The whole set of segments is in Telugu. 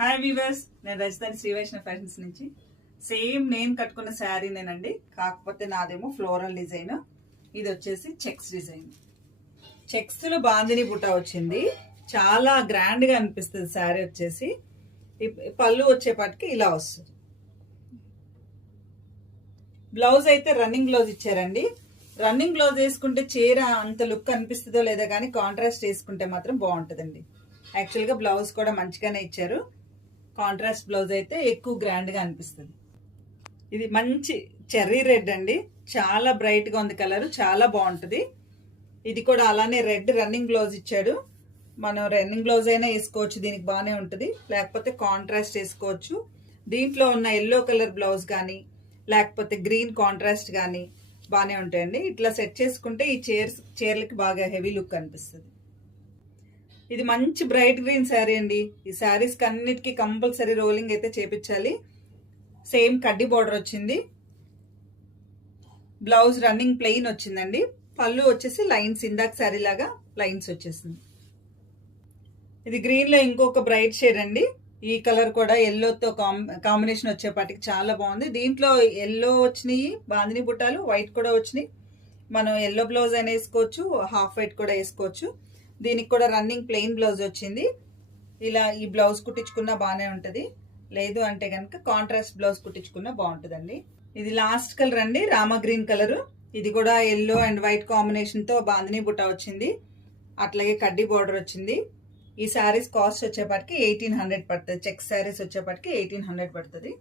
హాయ్ వీవర్స్, నేను రజతాని శ్రీ వైష్ణవ్ ఫ్యాషన్స్ నుంచి. సేమ్ నేను కట్టుకున్న శారీనేనండి, కాకపోతే నాదేమో ఫ్లోరల్ డిజైన్, ఇది వచ్చేసి చెక్స్ డిజైన్. చెక్స్ లో బాందిని బుట్ట వచ్చింది, చాలా గ్రాండ్ గా అనిపిస్తుంది శారీ. వచ్చేసి పళ్ళు వచ్చేపాటికి ఇలా వస్తుంది. బ్లౌజ్ అయితే రన్నింగ్ బ్లౌజ్ ఇచ్చారండి. రన్నింగ్ బ్లౌజ్ వేసుకుంటే చీర అంత లుక్ అనిపిస్తుందో లేదో కానీ కాంట్రాస్ట్ వేసుకుంటే మాత్రం బాగుంటుందండి. యాక్చువల్గా బ్లౌజ్ కూడా మంచిగానే ఇచ్చారు. కాంట్రాస్ట్ బ్లౌజ్ అయితే ఎక్కువ గ్రాండ్ గా అనిపిస్తుంది. ఇది మంచి చెర్రీ రెడ్ అండి, చాలా బ్రైట్ గా ఉంది కలర్, చాలా బాగుంటుంది. ఇది కూడా అలానే రెడ్ రన్నింగ్ బ్లౌజ్ ఇచ్చాడు. మనం రన్నింగ్ బ్లౌజ్ అయినా వేసుకోవచ్చు, దీనికి బాగానే ఉంటుంది. లేకపోతే కాంట్రాస్ట్ వేసుకోవచ్చు. దీంట్లో ఉన్న ఎల్లో కలర్ బ్లౌజ్ కానీ లేకపోతే గ్రీన్ కాంట్రాస్ట్ కానీ బాగానే ఉంటాయండి. ఇట్లా సెట్ చేసుకుంటే ఈ చీరలకి బాగా హెవీ లుక్ అనిపిస్తుంది. ఇది మంచి బ్రైట్ గ్రీన్ శారీ అండి. ఈ శారీస్ అన్నిటికీ కంపల్సరీ రోలింగ్ అయితే చేపించాలి. సేమ్ కడ్డీ బార్డర్ వచ్చింది. బ్లౌజ్ రన్నింగ్ ప్లెయిన్ వచ్చిందండి. పళ్ళు వచ్చేసి లైన్స్, ఇందాక శారీ లాగా లైన్స్ వచ్చేసింది. ఇది గ్రీన్ లో ఇంకొక బ్రైట్ షేడ్ అండి. ఈ కలర్ కూడా ఎల్లోతో కాంబినేషన్ వచ్చేపాటికి చాలా బాగుంది. దీంట్లో ఎల్లో వచ్చినాయి బాందిని బుట్టాలు, వైట్ కూడా వచ్చినాయి. మనం ఎల్లో బ్లౌజ్ అయినా వేసుకోవచ్చు, హాఫ్ వైట్ కూడా వేసుకోవచ్చు. దీనికి కూడా రన్నింగ్ ప్లెయిన్ బ్లౌజ్ వచ్చింది. ఇలా ఈ బ్లౌజ్ కుట్టించుకున్నా బాగానే ఉంటుంది, లేదు అంటే కనుక కాంట్రాస్ట్ బ్లౌజ్ కుట్టించుకున్నా బాగుంటుందండి. ఇది లాస్ట్ కలర్ అండి, రామా గ్రీన్ కలర్. ఇది కూడా ఎల్లో అండ్ వైట్ కాంబినేషన్ తో బాందిని బుట్ట వచ్చింది, అట్లాగే కడ్డీ బార్డర్ వచ్చింది. ఈ శారీస్ కాస్ట్ వచ్చేపాటికి 1800 పడుతుంది. చెక్ శారీస్ వచ్చేపాటికి 1800 పడుతుంది.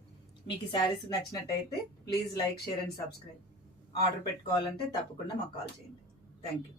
మీకు ఈ శారీస్ నచ్చినట్టయితే please like, share and subscribe. Order పెట్టుకోవాలంటే తప్పకుండా మాకు కాల్ చేయండి. Thank you.